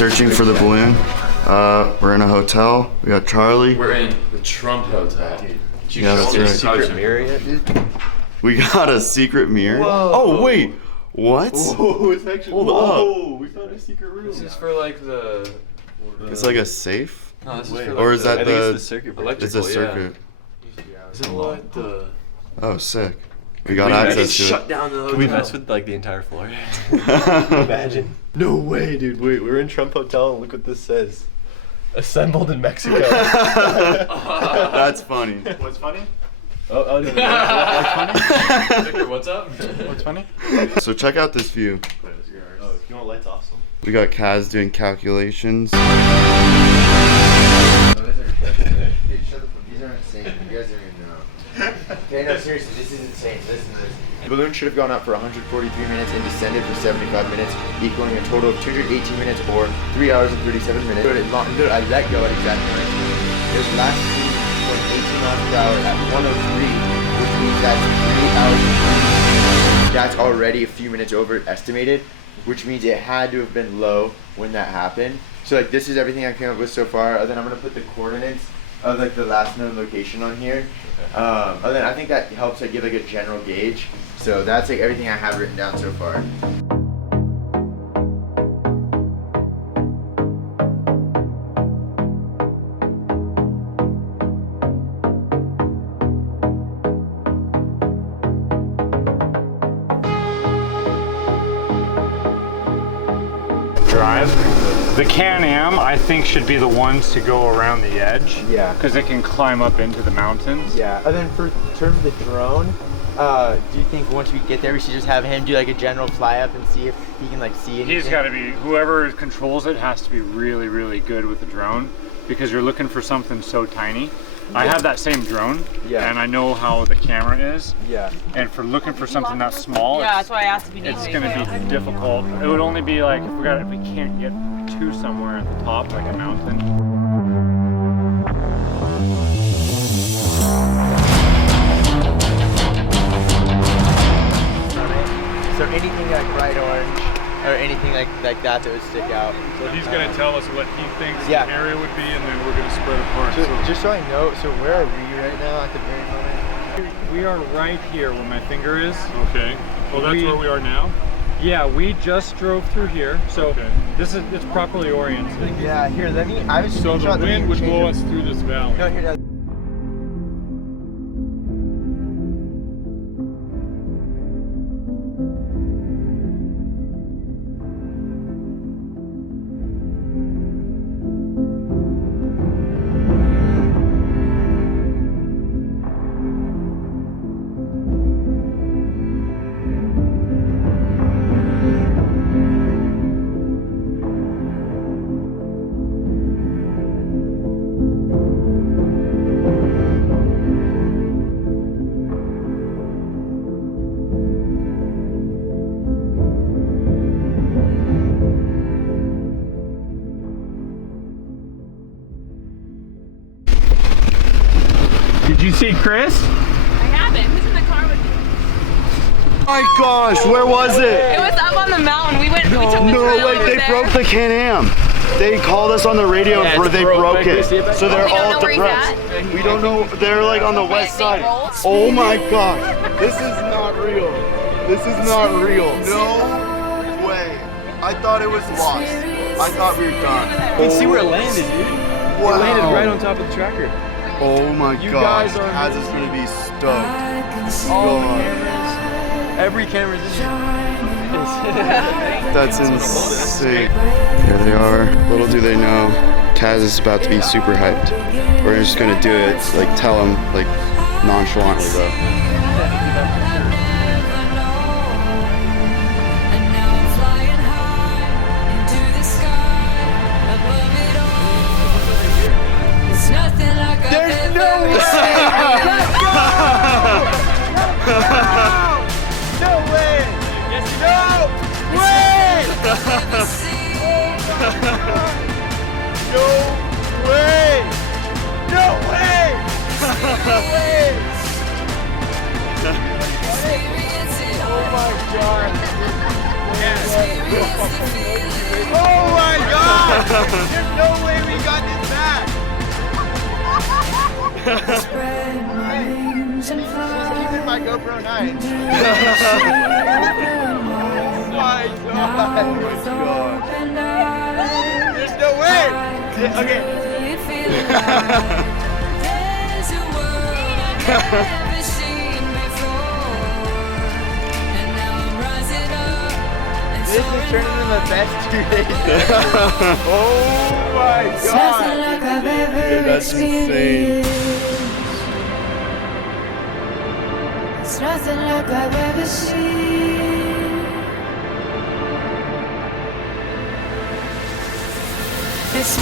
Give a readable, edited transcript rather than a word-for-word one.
searching for the balloon. We're in a hotel. We got Charlie. We're in the Trump Hotel. Yeah, that's right. Secret mirror yet, dude? We got a secret mirror. Whoa. Oh wait, what? Whoa, it's actually. Hold up. We found a secret room. This is for like the. It's like a safe, No, this is for like or is that I think the? it's the circuit breaker. It's a circuit. Is it like the? Oh, sick. We got access to Shut down the hotel. Can we mess with like the entire floor? Imagine. No way, dude. Wait, we're in Trump Hotel and look what this says. Assembled in Mexico. That's funny. What's funny? Oh no. What's funny? Victor, what's up? What's funny? So check out this view. Oh, you want lights off? We got Kaz doing calculations. Dude, shut the fuck. These are insane. You guys don't even know. Okay, no, seriously, this is insane. Listen to this. The balloon should have gone up for 143 minutes and descended for 75 minutes, equaling a total of 218 minutes or 3 hours and 37 minutes. I let go at exactly 19 minutes. It was last seen going 18 miles per hour at 103, which means that's 3 hours and 3 minutes. That's already a few minutes over estimated, which means it had to have been low when that happened. So like this is everything I came up with so far. And then I'm gonna put the coordinates of like the last known location on here. And then I think that helps like give like a general gauge. So that's like everything I have written down so far. The Can-Am, I think, should be the ones to go around the edge. Yeah. Because it can climb up into the mountains. Yeah, and then for terms of the drone, do you think once we get there, we should just have him do like a general fly up and see if he can like see anything? He's got to be, whoever controls it has to be really, really good with the drone because you're looking for something so tiny. I have that same drone, and I know how the camera is. Yeah. And for looking for something that small, yeah, that's why I asked if you need it's going to be difficult. It would only be like if we can't get to somewhere at the top, like a mountain. So anything like bright orange or anything like that would stick out. So he's going to tell us what he thinks Yeah. the area would be, and then we're going to spread apart. So, just so I know, so where are we right now at the very moment? We are right here where my finger is. Okay. Well, that's where we are now? Yeah, we just drove through here, so Okay. it's properly oriented. Yeah, here, I was So the wind would blow us through this valley. No, here, Did you see Chris? I haven't. Who's in the car with you? Oh my gosh, where was it? It was up on the mountain. We took the trail No, wait, over they there. broke the Can-Am. They called us on the radio where they broke it. So they're We don't all know where he's depressed. at? We don't know, they're like on the west side. Oh my gosh, this is not real. This is not real. No way. I thought it was lost. I thought we were done. You can see where it landed, dude. Wow. It landed right on top of the tracker. Oh my You gosh, guys are Kaz is gonna be stoked. All the God. cameras. Every camera's in here. That's insane. Here they are. Little do they know, Kaz is about to be super hyped. We're just gonna do it, like tell him, like nonchalantly though. there's no way! Let's go! No way! No way! No way! No way! No way! Oh my god! Yes. Oh my god! There's no way we got this back! Just keeping my GoPro 9. Oh my god! There's no way! Okay. This is turning into the best 2 days. Oh my god! Dude, that's insane. It's nothing like I've ever seen. It's